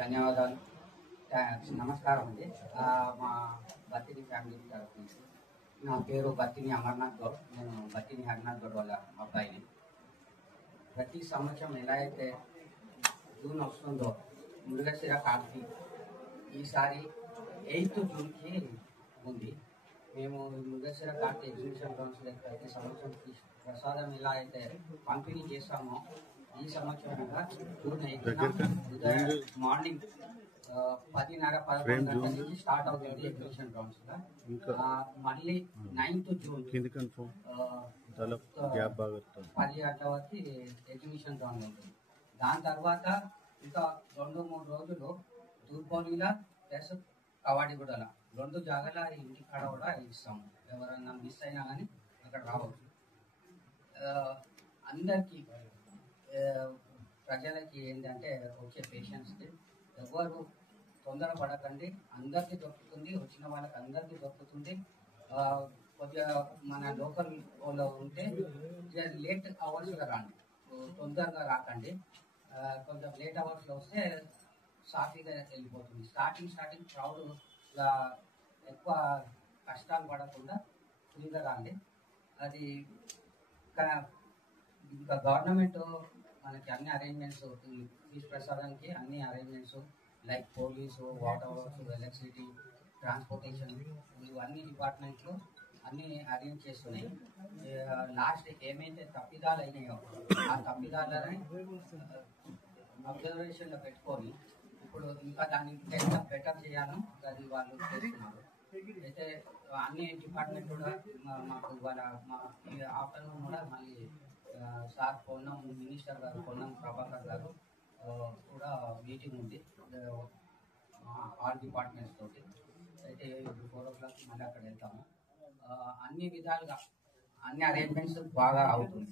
ధన్యవాదాలు. నమస్కారం అండి. మా బత్తిని ఫ్యామిలీ తరఫు నుంచి. నా పేరు బత్తిని అమర్నాథ్ గౌడ్. నేను బత్తిని హరినాథ్ గౌడ్ వాళ్ళ అబ్బాయిని. ప్రతి సంవత్సరం ఎలా అయితే జూన్ వస్తుందో మృగశిర కార్తీ ఈసారి 8th జూన్కి ఉంది. మేము మృగశిర కార్తీ ఎగ్జిబిషన్ గ్రౌండ్స్ ప్రతి సంవత్సరం ప్రసాదం ఎలా అయితే పంపిణీ చేస్తామో ఈ సంవత్సరం జూన్ 8 మార్నింగ్ 10:30-11 గంటల నుంచి స్టార్ట్ అవుతుంది ఎగ్జిబిషన్ గ్రౌండ్స్ లో. మళ్ళీ 9th జూన్ 10 గంటల వరకు ఎగ్జిబిషన్ గ్రౌండ్ ఉంటుంది. దాని తర్వాత ఇంకా 2-3 రోజులు తూర్పులీల ప్లస్ కవాడిగూడల 2 జాగాల ఇంటి కాడ కూడా ఇస్తాము. ఎవరన్నా మిస్ అయినా కానీ అక్కడ రావచ్చు. అందరికీ ప్రజలకి ఏంటంటే వచ్చే పేషెంట్స్కి ఎవరు తొందర పడకండి. అందరికీ దొరుకుతుంది, వచ్చిన వాళ్ళకి అందరికీ దొరుకుతుంది. కొద్దిగా మన లోకల్ వాళ్ళు ఉంటే లేట్ అవర్స్లో రండి, తొందరగా రాకండి. కొంచెం లేట్ అవర్స్లో వస్తే సాఫీగా వెళ్ళిపోతుంది. స్టార్టింగ్ క్రౌడ్గా ఎక్కువ కష్టాలు పడకుండా ఫ్రీగా రండి. అది ఇంకా గవర్నమెంట్ మనకి అన్ని అరేంజ్మెంట్స్, ఫీజు ప్రసాదానికి అన్ని arrangements like police, water works, electricity, transportation, ఇవన్నీ డిపార్ట్మెంట్లు అన్నీ అరేంజ్ చేస్తున్నాయి. లాస్ట్ ఏమైతే తప్పిదాలు అయినాయో ఆ తప్పిదాలని అబ్జర్వేషన్లో పెట్టుకొని ఇప్పుడు ఇంకా దాన్ని ఎంత బెటర్ చేయాలో అది వాళ్ళు చేస్తున్నారు. అయితే అన్ని డిపార్ట్మెంట్ కూడా మాకు ఇవాళ మా ఆఫ్టర్నూన్ కూడా మళ్ళీ సార్ పొన్నం మినిస్టర్ గారు పొన్నం ప్రభాకర్ గారు కూడా మీటింగ్ ఉంది ఆల్ డిపార్ట్మెంట్స్ తోటి. అయితే 4 o'clock మళ్ళీ అక్కడ వెళ్తాము. అన్ని విధాలుగా అన్ని అరేంజ్మెంట్స్ బాగా అవుతుంది.